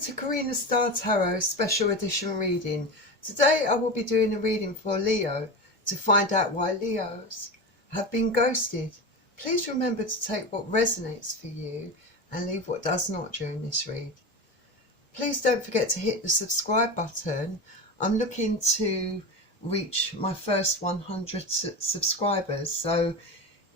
Welcome to Karina Star Tarot Special Edition reading. Today I will be doing a reading for Leo to find out why Leos have been ghosted. Please remember to take what resonates for you and leave what does not during this read. Please don't forget to hit the subscribe button. I'm looking to reach my first 100 subscribers, so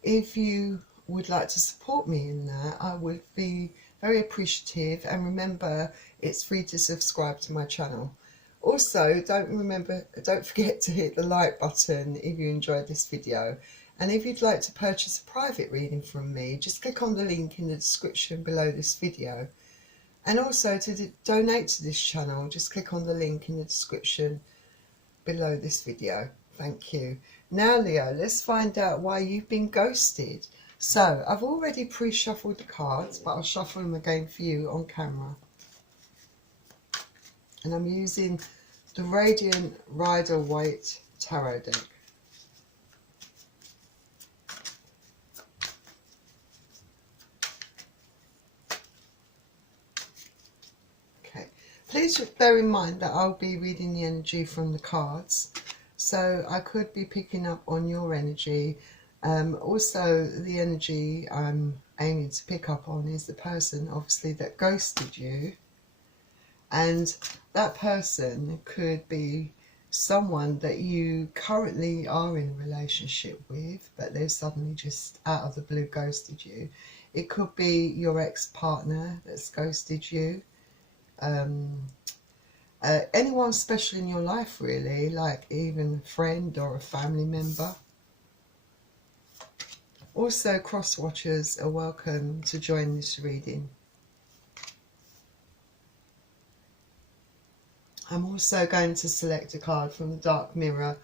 if you would like to support me in that, I would be very appreciative. And remember, it's free to subscribe to my channel. Also, don't forget to hit the like button if you enjoyed this video. And if you'd like to purchase a private reading from me, just click on the link in the description below this video. And also to donate to this channel, just click on the link in the description below this video. Thank you. Now Leo, let's find out why you've been ghosted. So I've already pre-shuffled the cards, but I'll shuffle them again for you on camera. And I'm using the Radiant Rider Waite tarot deck. Okay, please bear in mind that I'll be reading the energy from the cards, so I could be picking up on your energy. Also, the energy I'm aiming to pick up on is the person, obviously, that ghosted you. And that person could be someone that you currently are in a relationship with, but they've suddenly just out of the blue ghosted you. It could be your ex-partner that's ghosted you. Anyone special in your life, really, like even a friend or a family member. Also, cross-watchers are welcome to join this reading. I'm also going to select a card from the Dark Mirror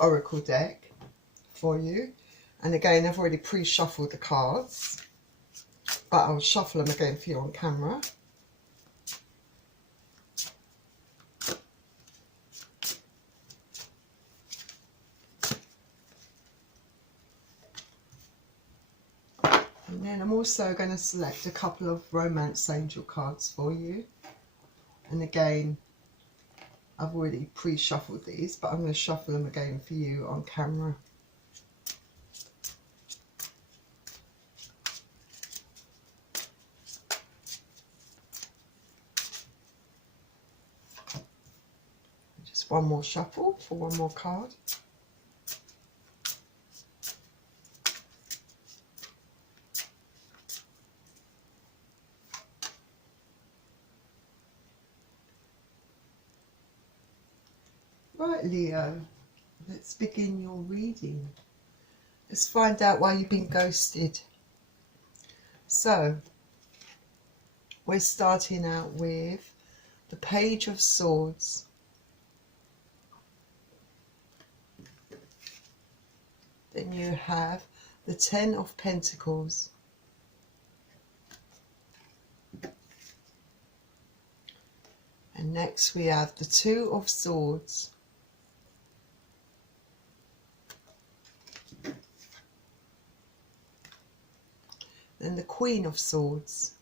Oracle deck for you. And again, I've already pre-shuffled the cards, but I'll shuffle them again for you on camera. And then I'm also going to select a couple of Romance Angel cards for you. And again, I've already pre-shuffled these, but I'm going to shuffle them again for you on camera. Just one more shuffle for one more card. Right, Leo, let's begin your reading. Let's find out why you've been ghosted. So, we're starting out with the Page of Swords. Then you have the Ten of Pentacles. And next we have the Two of Swords. Then the Queen of Swords.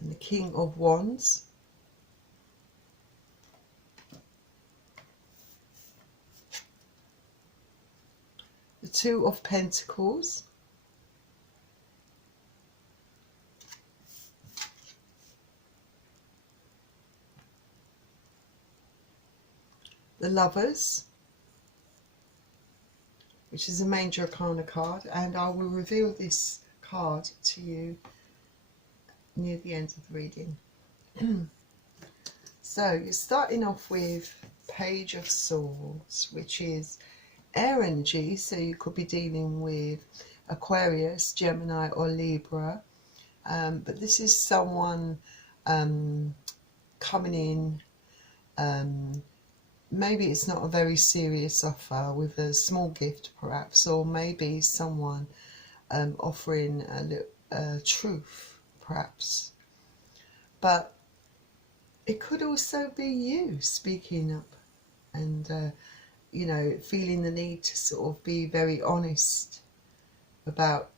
And the King of Wands. The Two of Pentacles. The Lovers, which is a Major Arcana card, and I will reveal this card to you near the end of the reading. So you're starting off with Page of Swords, which is air energy, so you could be dealing with Aquarius, Gemini or Libra, but this is someone coming in. Maybe it's not a very serious offer with a small gift perhaps, or maybe someone offering a truth perhaps. But it could also be you speaking up and you know, feeling the need to sort of be very honest about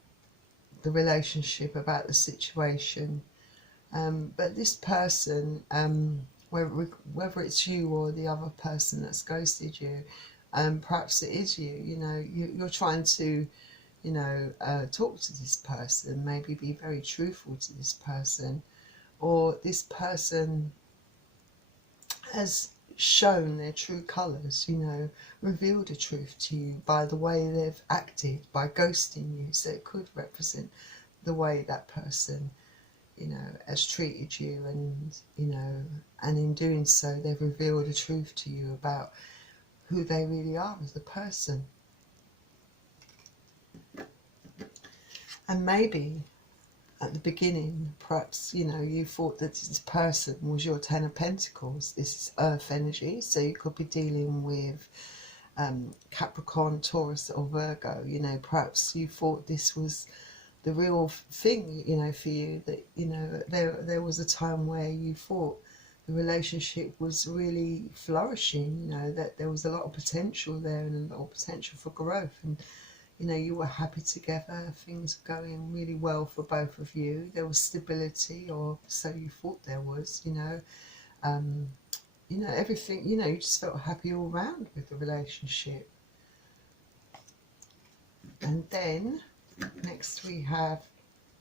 the relationship, about the situation. But this person, whether it's you or the other person that's ghosted you, perhaps it is you, you know, you're trying to, you know, talk to this person, maybe be very truthful to this person, or this person has shown their true colours, you know, revealed the truth to you by the way they've acted, by ghosting you. So it could represent the way that person, you know, has treated you, and, you know, and in doing so they've revealed the truth to you about who they really are as a person. And maybe at the beginning, perhaps, you know, you thought that this person was your Ten of Pentacles. This is earth energy, so you could be dealing with Capricorn, Taurus or Virgo. You know, perhaps you thought this was the real thing, you know, for you, that, you know, there was a time where you thought the relationship was really flourishing, you know, that there was a lot of potential there and a lot of potential for growth, and, you know, you were happy together, things were going really well for both of you, there was stability, or so you thought there was, you know, everything, you know, you just felt happy all round with the relationship. And then next we have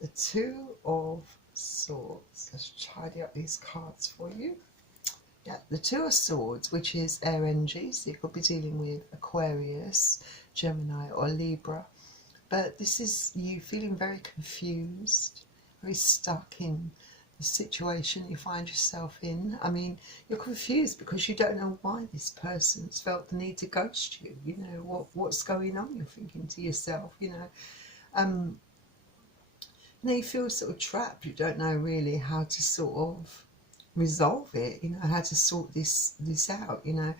the Two of Swords. Let's tidy up these cards for you. Yeah, the Two of Swords, which is air energy, so you could be dealing with Aquarius, Gemini or Libra. But this is you feeling very confused, very stuck in the situation you find yourself in. I mean, you're confused because you don't know why this person's felt the need to ghost you. You know, what's going on? You're thinking to yourself, you know. Now you feel sort of trapped. You don't know really how to sort of resolve it, you know, how to sort this out, you know.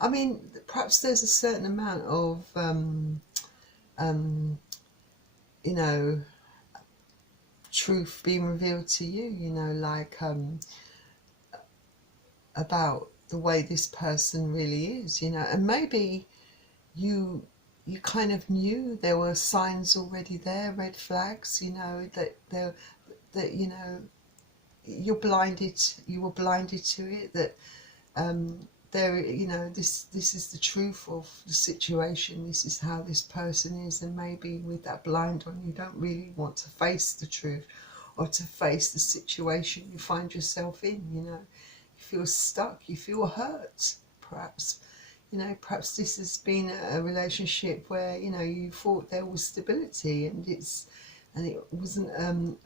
I mean, perhaps there's a certain amount of you know, truth being revealed to you, you know, like about the way this person really is, you know. And maybe you kind of knew there were signs already there, red flags, you know, that you know, you were blinded to it, that there, you know, this is the truth of the situation, this is how this person is. And maybe with that blind on, you don't really want to face the truth or to face the situation you find yourself in, you know. You feel stuck, you feel hurt, perhaps. You know, perhaps this has been a relationship where, you know, you thought there was stability, and it wasn't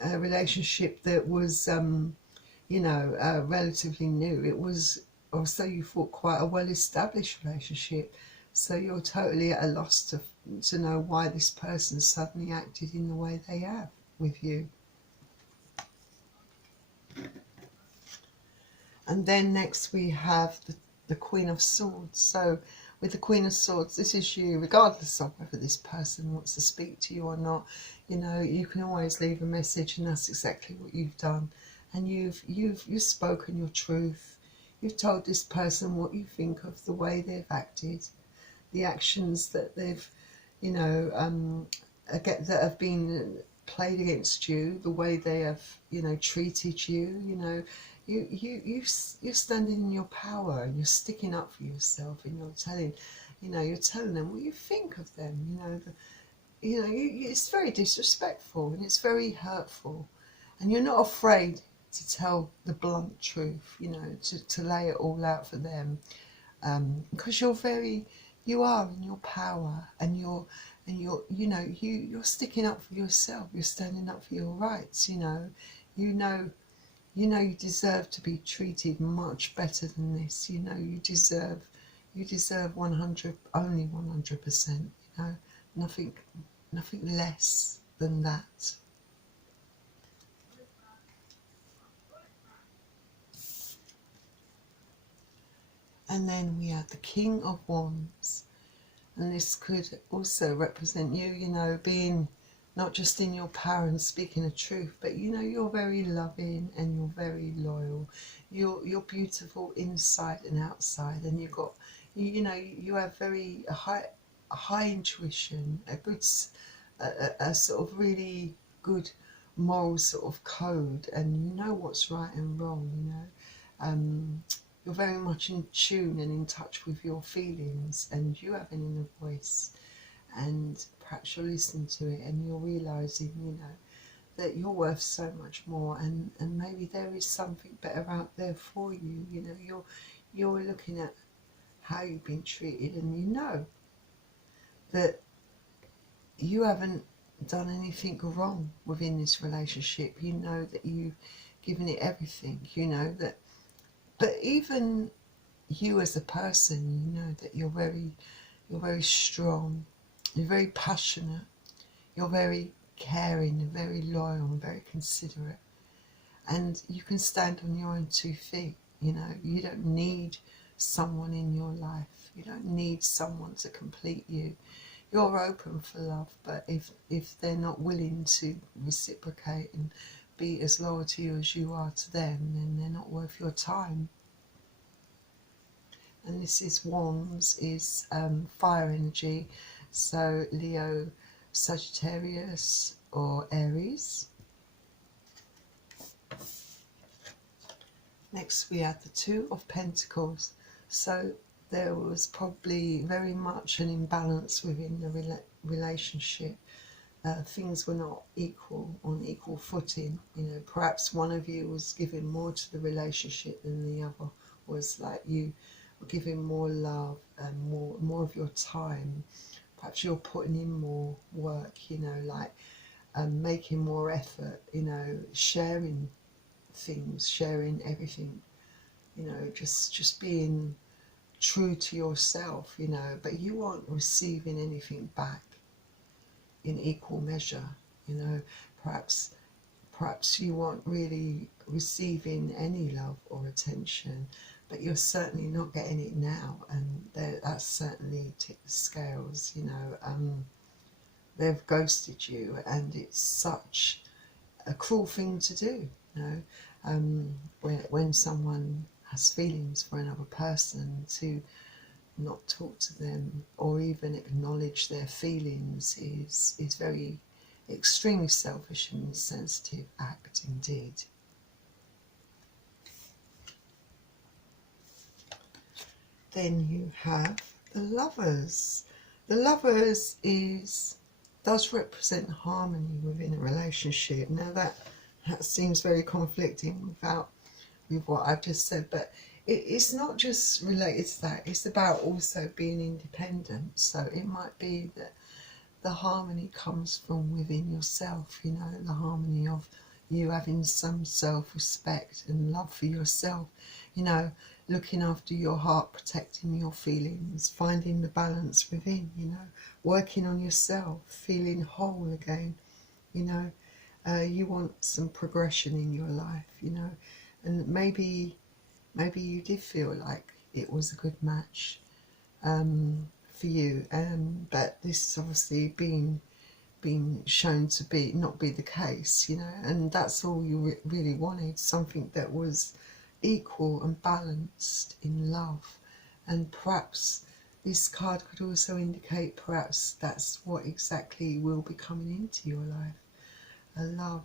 a relationship that was you know, relatively new. It was, or so you thought, quite a well-established relationship. So you're totally at a loss to know why this person suddenly acted in the way they have with you. And then next we have the Queen of Swords. So with the Queen of Swords, this is you, regardless of whether this person wants to speak to you or not. You know, you can always leave a message, and that's exactly what you've done. And you've spoken your truth. You've told this person what you think of the way they've acted, the actions that they've, you know, that have been played against you, the way they have, you know, treated you. You know, you're standing in your power, and you're sticking up for yourself, and you're telling, you know, you're telling them what you think of them. You know, it's very disrespectful, and it's very hurtful, and you're not afraid to tell the blunt truth, you know, to lay it all out for them, because you are in your power, and you're sticking up for yourself, you're standing up for your rights, you know you deserve to be treated much better than this, you know, you deserve 100, only 100%, you know, nothing less than that. And then we have the King of Wands, and this could also represent you, you know, being not just in your power and speaking the truth, but, you know, you're very loving and you're very loyal. You're beautiful inside and outside, and you know, you have a high intuition, a sort of really good moral sort of code, and you know what's right and wrong, you know. You're very much in tune and in touch with your feelings, and you have an inner voice, and perhaps you're listening to it and you're realizing, you know, that you're worth so much more, and maybe there is something better out there for you. You know, you're looking at how you've been treated, and you know that you haven't done anything wrong within this relationship. You know that you've given it everything, you know that. But even you as a person, you know that you're very strong, you're very passionate, you're very caring and very loyal and very considerate, and you can stand on your own 2 feet. You know, you don't need someone in your life, you don't need someone to complete you. You're open for love, but if they're not willing to reciprocate and be as loyal to you as you are to them, then they're not worth your time. And this is Wands, is fire energy, so Leo, Sagittarius or Aries. Next we have the Two of Pentacles, so there was probably very much an imbalance within the relationship. Things were not on equal footing. You know, perhaps one of you was giving more to the relationship than the other was. Like, you were giving more love and more of your time. Perhaps you're putting in more work, you know, like making more effort, you know, sharing things, sharing everything, you know, just being true to yourself, you know, but you aren't receiving anything back in equal measure, you know. Perhaps you aren't really receiving any love or attention, but you're certainly not getting it now, and that's certainly tipped the scales, you know. They've ghosted you, and it's such a cruel thing to do, you know. When someone has feelings for another person, to not talk to them or even acknowledge their feelings is very extremely selfish and insensitive act indeed. Then you have the Lovers. The Lovers does represent harmony within a relationship. Now that seems very conflicting with what I've just said, but it's not just related to that, it's about also being independent. So it might be that the harmony comes from within yourself, you know, the harmony of you having some self-respect and love for yourself, you know, looking after your heart, protecting your feelings, finding the balance within, you know, working on yourself, feeling whole again, you know. You want some progression in your life, you know, and maybe you did feel like it was a good match for you, but this is obviously being shown to not be the case, you know, and that's all you really wanted, something that was equal and balanced in love. And perhaps this card could also indicate perhaps that's what exactly will be coming into your life, a love,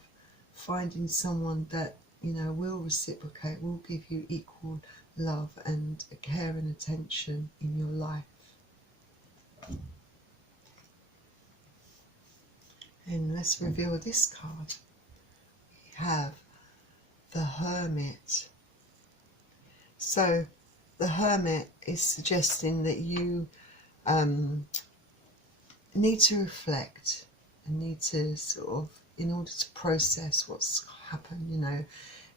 finding someone that, you know, will reciprocate, will give you equal love and care and attention in your life. And let's reveal this card. We have the Hermit. So the Hermit is suggesting that you need to reflect and need to sort of, in order to process what's happened, you know,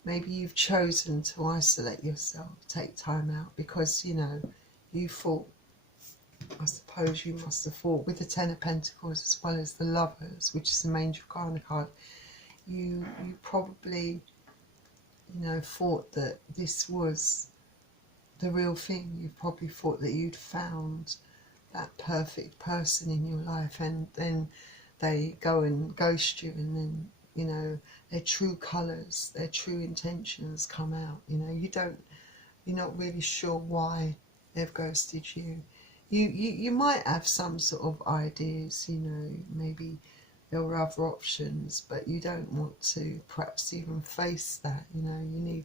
maybe you've chosen to isolate yourself, take time out because, you know, you thought, I suppose you must have thought, with the Ten of Pentacles as well as the Lovers, which is the Angel Karma card, you probably, you know, thought that this was the real thing. You probably thought that you'd found that perfect person in your life, and then they go and ghost you, and then, you know, their true colours, their true intentions come out. You know, you're not really sure why they've ghosted you. You might have some sort of ideas, you know, maybe there were other options, but you don't want to perhaps even face that, you know.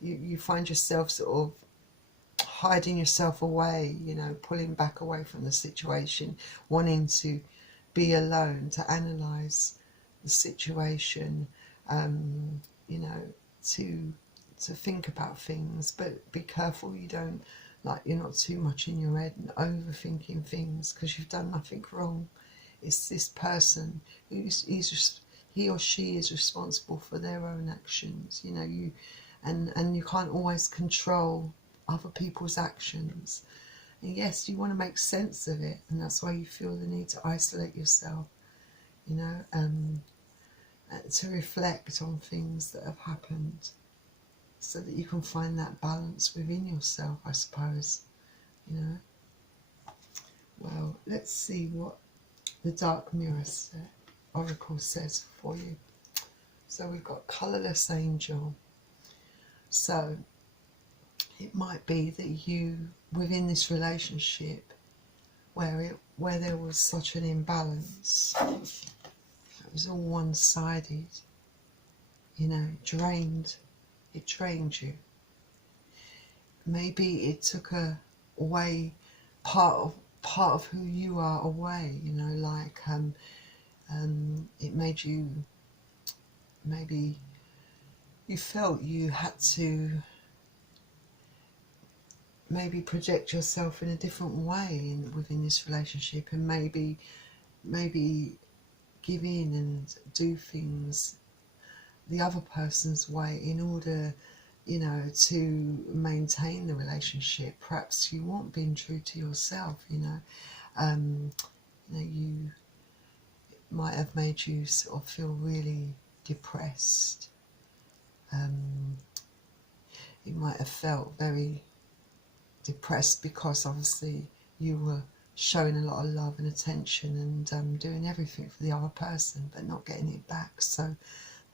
You find yourself sort of hiding yourself away, you know, pulling back away from the situation, wanting to be alone to analyse the situation, you know, to think about things, but be careful you don't, like, you're not too much in your head and overthinking things, because you've done nothing wrong. It's this person he or she is responsible for their own actions, you know. And you can't always control other people's actions. And yes, you want to make sense of it, and that's why you feel the need to isolate yourself, you know, to reflect on things that have happened, so that you can find that balance within yourself, I suppose, you know. Well, let's see what the Dark Mirror Oracle says for you. So we've got Colourless Angel. So it might be that you, within this relationship, where there was such an imbalance, it was all one-sided, you know, it drained you. Maybe it took away part of who you are away, you know, like it made you, maybe you felt you had to maybe project yourself in a different way within this relationship, and maybe give in and do things the other person's way in order, you know, to maintain the relationship. Perhaps you weren't being true to yourself, you know. You might have made you sort of feel really depressed. You might have felt very depressed because obviously you were showing a lot of love and attention and doing everything for the other person, but not getting it back. So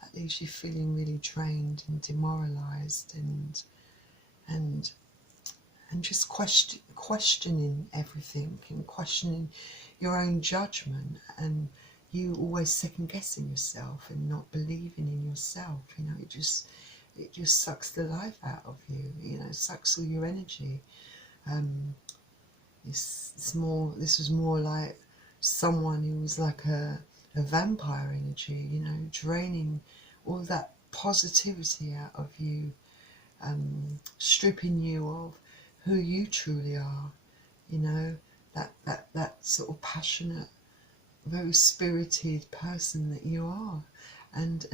that leaves you feeling really drained and demoralised, and just questioning everything, and questioning your own judgment, and you always second guessing yourself and not believing in yourself. You know, it just sucks the life out of you. You know, it sucks all your energy. This was more like someone who was like a vampire energy, you know, draining all that positivity out of you, stripping you of who you truly are, you know, that sort of passionate, very spirited person that you are. And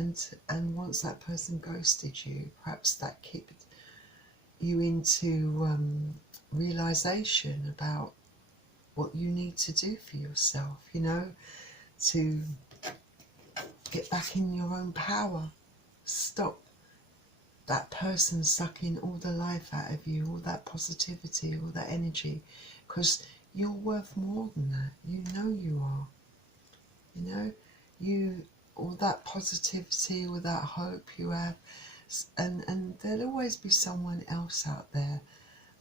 once that person ghosted you, perhaps that kicked you into realization about what you need to do for yourself, you know, to get back in your own power. Stop that person sucking all the life out of you, all that positivity, all that energy, because you're worth more than that. You know you are. You know, all that positivity, all that hope you have, and there'll always be someone else out there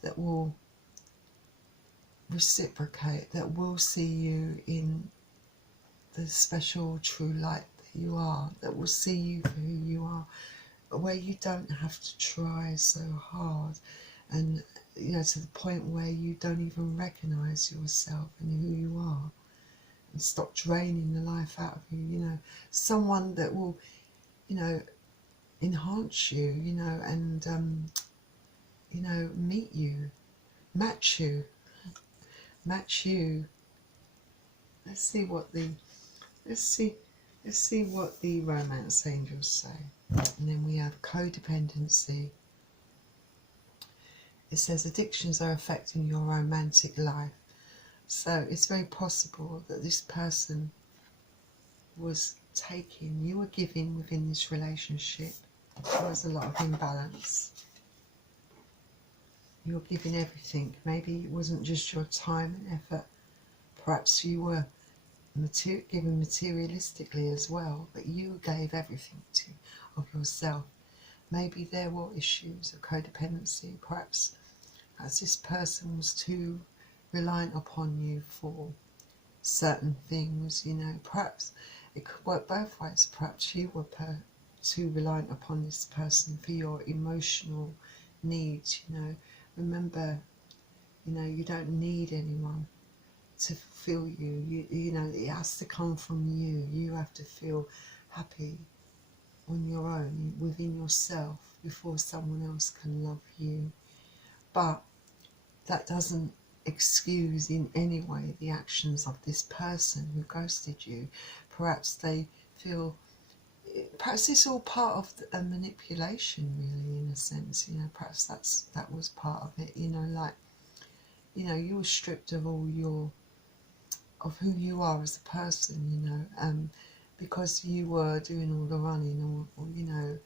that will reciprocate, that will see you in the special true light that you are, that will see you for who you are, where you don't have to try so hard, and you know, to the point where you don't even recognise yourself and who you are, and stop draining the life out of you. You know, someone that will, you know, enhance you, you know, and you know, meet you, match you. Let's see what the romance angels say. And then we have codependency. It says addictions are affecting your romantic life. So it's very possible that this person was taking, you were giving within this relationship. There was a lot of imbalance. You were giving everything. Maybe it wasn't just your time and effort. Perhaps you were giving materialistically as well, but you gave everything of yourself. Maybe there were issues of codependency. Perhaps Perhaps this person was too reliant upon you for certain things, you know. Perhaps it could work both ways. Perhaps you were too reliant upon this person for your emotional needs, you know. Remember, you know, you don't need anyone to fulfill you. You know, it has to come from you. You have to feel happy on your own, within yourself, before someone else can love you. But that doesn't excuse in any way the actions of this person who ghosted you. Perhaps they feel, perhaps it's all part of a manipulation, really, in a sense, you know. Perhaps that was part of it, you know, like, you know, you were stripped of all your, of who you are as a person, you know, because you were doing all the running, or you know,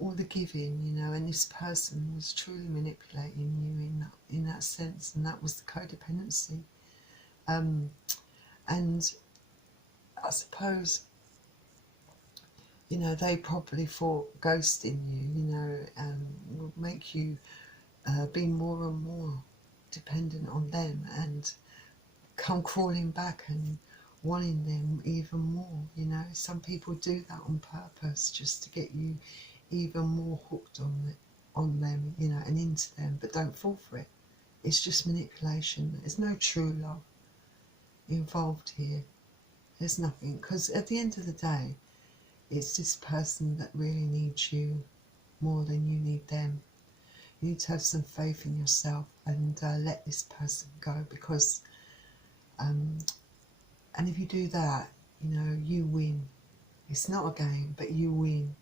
all the giving, you know, and this person was truly manipulating you in that sense, and that was the codependency. And I suppose, you know, they probably thought ghosting you, you know, will make you be more and more dependent on them and come crawling back and wanting them even more, you know. Some people do that on purpose just to get you even more hooked on them, you know, and into them, but don't fall for it. It's just manipulation. There's no true love involved here. There's nothing, because at the end of the day, it's this person that really needs you more than you need them. You need to have some faith in yourself and let this person go, because and if you do that, you know, you win. It's not a game, but you win,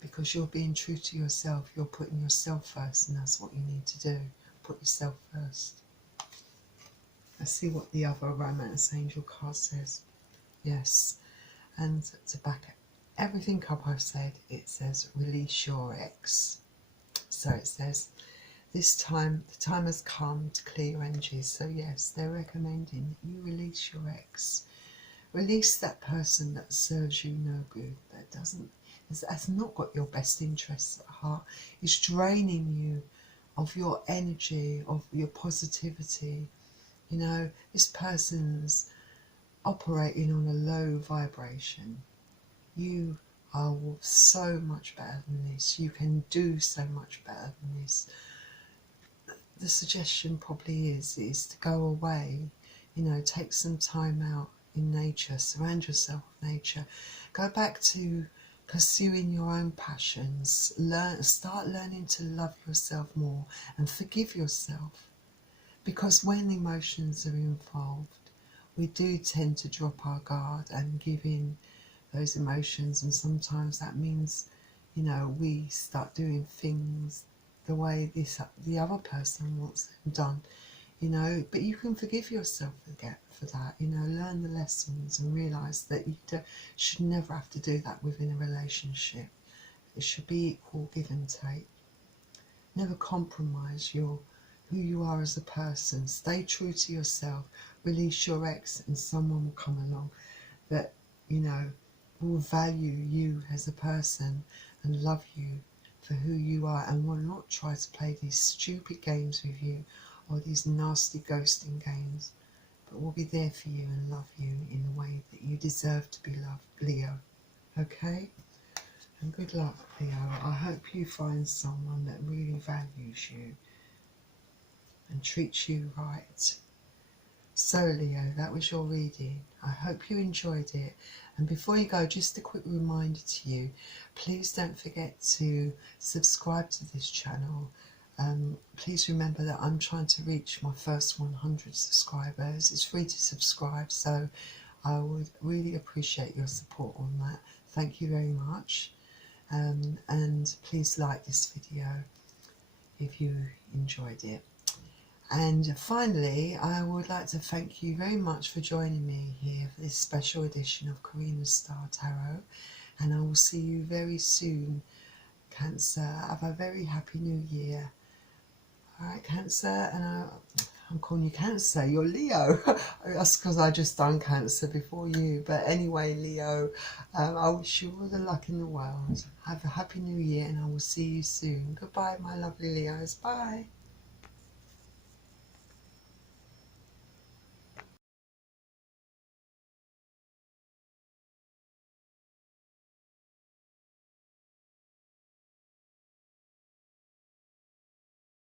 because you're being true to yourself. You're putting yourself first, and that's what you need to do. Put yourself first. Let's see what the other romance angel card says. Yes, and to back everything up I've said, it says release your ex. So it says, this time, the time has come to clear your energies. So yes, they're recommending that you release your ex. Release that person that serves you no good, that has not got your best interests at heart. It's draining you of your energy, of your positivity. You know, this person's operating on a low vibration. You are so much better than this. You can do so much better than this. The suggestion probably is to go away, you know, take some time out in nature, surround yourself with nature, go back to pursuing your own passions, start learning to love yourself more and forgive yourself, because when emotions are involved, we do tend to drop our guard and give in those emotions, and sometimes that means, you know, we start doing things the way the other person wants them done, you know. But you can forgive yourself for that, you know. Learn the lessons and realise that you should never have to do that within a relationship. It should be equal give and take. Never compromise who you are as a person. Stay true to yourself. Release your ex, and someone will come along that, you know, will value you as a person and love you for who you are, and will not try to play these stupid games with you or these nasty ghosting games, but will be there for you and love you in the way that you deserve to be loved, Leo. Okay? And good luck, Leo. I hope you find someone that really values you and treats you right. So Leo, that was your reading. I hope you enjoyed it. And before you go, just a quick reminder to you, please don't forget to subscribe to this channel. Please remember that I'm trying to reach my first 100 subscribers. It's free to subscribe, so I would really appreciate your support on that. Thank you very much. And please like this video if you enjoyed it. And finally, I would like to thank you very much for joining me here for this special edition of Karina's Star Tarot. And I will see you very soon, Cancer. Have a very happy new year. Alright, Cancer, and I'm calling you Cancer, you're Leo. That's because I just done Cancer before you. But anyway, Leo, I wish you all the luck in the world. Have a happy new year, and I will see you soon. Goodbye, my lovely Leos. Bye.